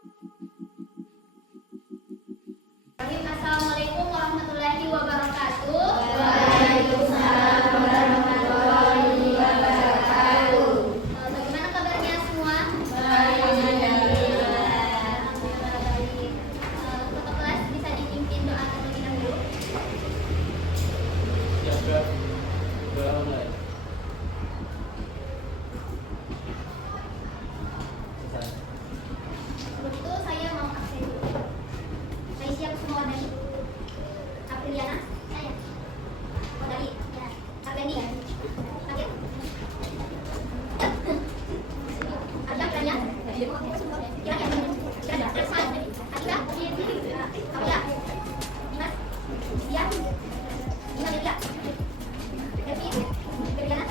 Assalamualaikum warahmatullahi wabarakatuh. Waalaikumsalam warahmatullahi wabarakatuh. Bagaimana kabarnya semua? Baik, alhamdulillah. Alhamdulillah baik. Ketua kelas bisa dipimpin doa terlebih dahulu. Siap, doa mulai. Sebelum itu saya mau absen dulu. Saya siap semua dari Apriliana. Saya. Oh dari ya. Arlendi. Oke. Ada tanya? Kira-kira. Ada? Ada? Dimas? Dia? Dimas dia? Devi? Apriliana?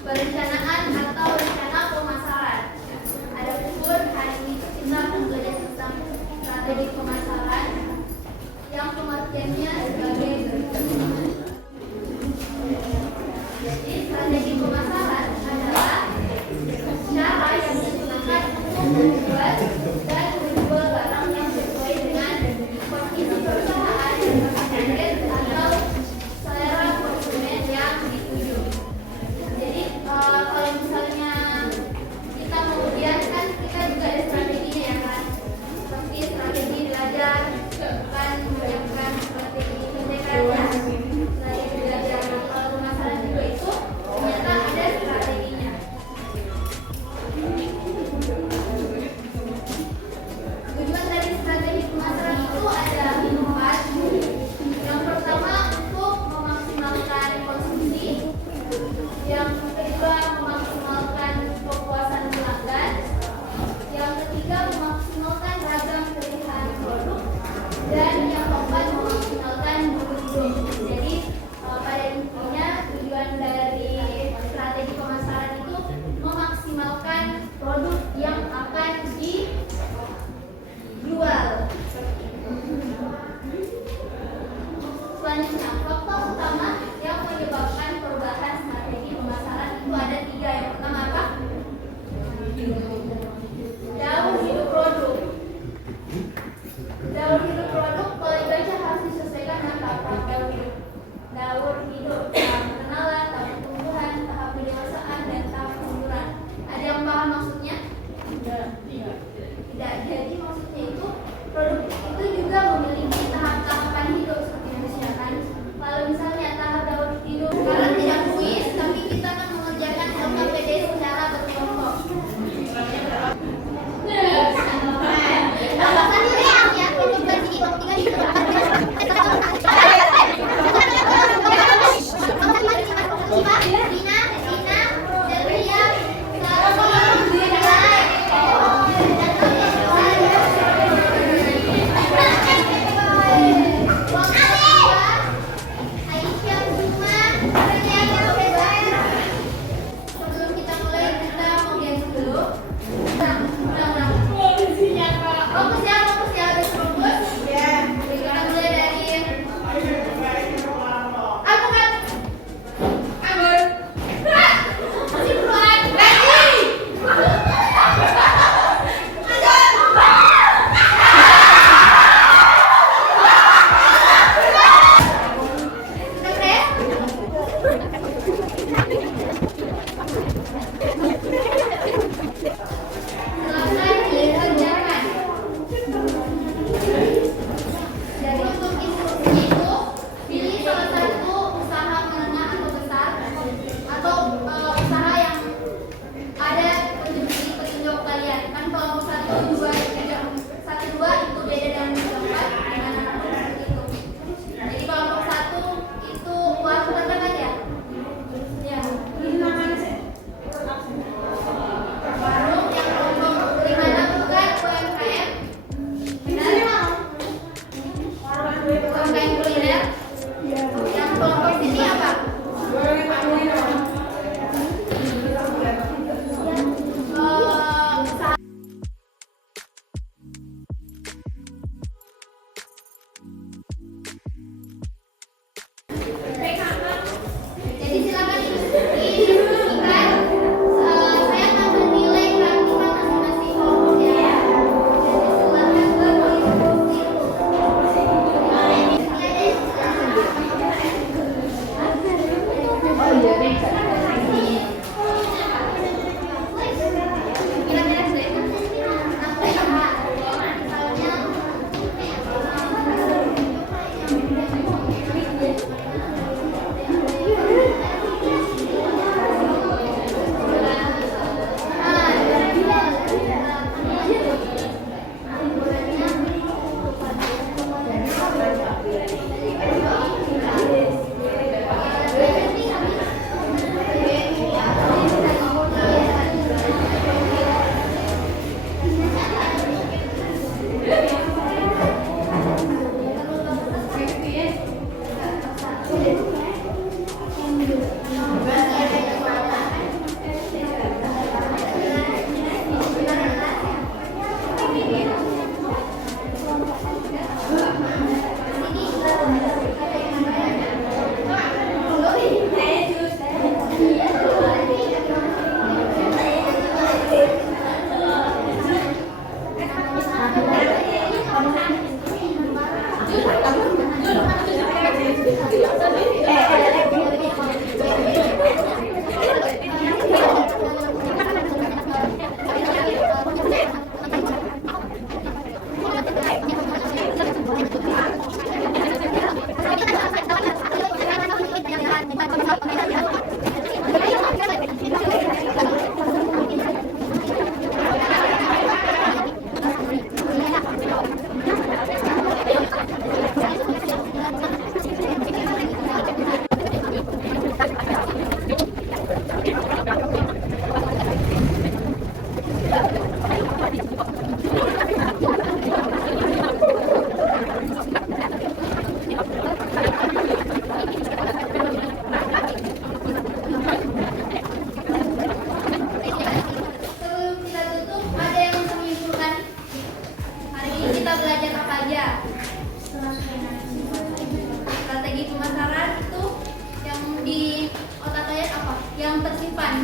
Perencanaan atau rencana pemasaran. Adapun hari ini kita akan belajar tentang strategi pemasaran yang pengertiannya sebagai berikut. Jadi strategi pemasaran adalah cara yang digunakan untuk membuat dan menjual barang yang sesuai dengan kondisi perusahaan, target atau selera konsumen yang dituju. Jadi kalau misalnya kita kemudian kan kita juga ada strateginya ya kan, seperti strategi Sebelum kita tutup, ada yang bisa menyimpulkan? Hari ini kita belajar apa aja? Strategi pemasaran itu yang di otak kalian apa? Yang tersimpan.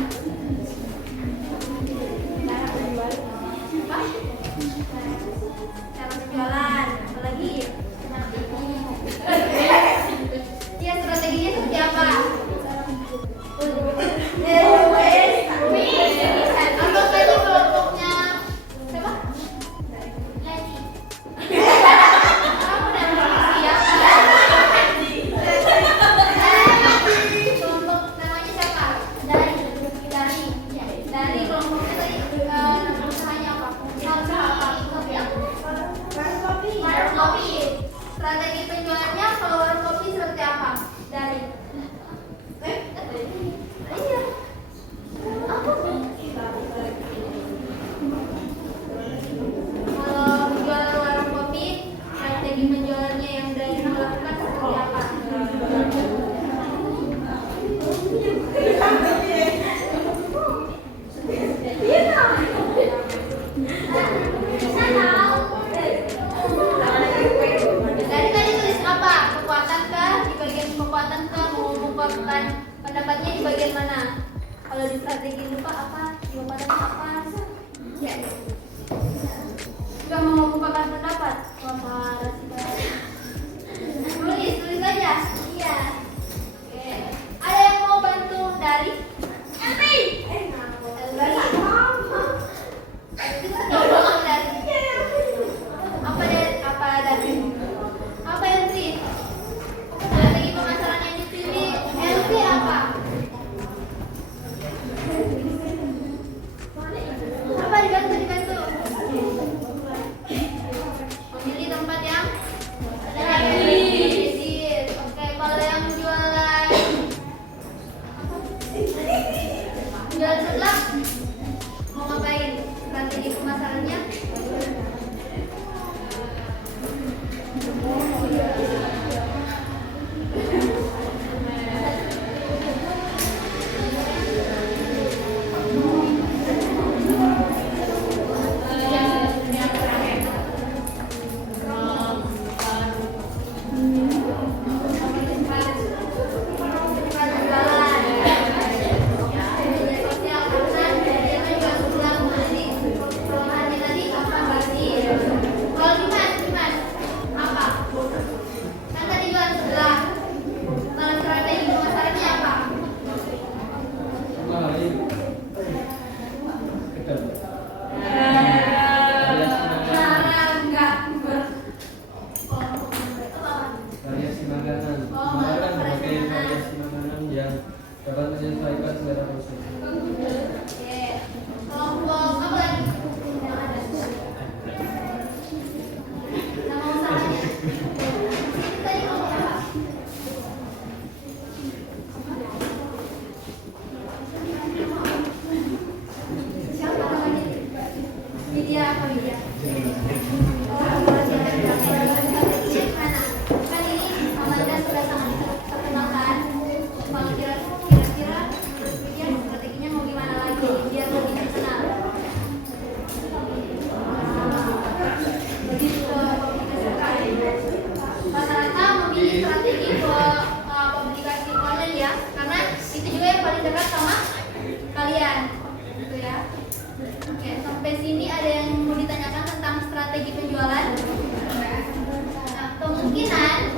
Apa? Cara berjualan. Apalagi? Ya, strateginya seperti apa? Apakah ini kelompoknya siapa? Leti. Kamu dan kelompok namanya siapa? Dari kelompoknya tadi usahanya apa? Usaha apa? Warung kopi. Strategi penjualannya kalau warung kopi seperti apa? Dari iya. Kalau menjual warung kopi, strategi penjualannya yang dari dilakukan seperti apa? Dari tadi tulis apa? Kekuatan kah? Di bagian kekuatan kah? Mengungkapkan pendapatnya di bagian mana? Kalau di strategi lupa apa? Di kekuatannya apa? Ya. Sudah mengungkapkan pendapat? Wah, parah sih, Kak. Tulis aja. Iya. Oke. Ada yang mau bantu dari? Elvi. Apa Elvi? Strategi pemasaran yang dipilih Elvi apa? Apa dibantu? penjualan? Nah, kemungkinan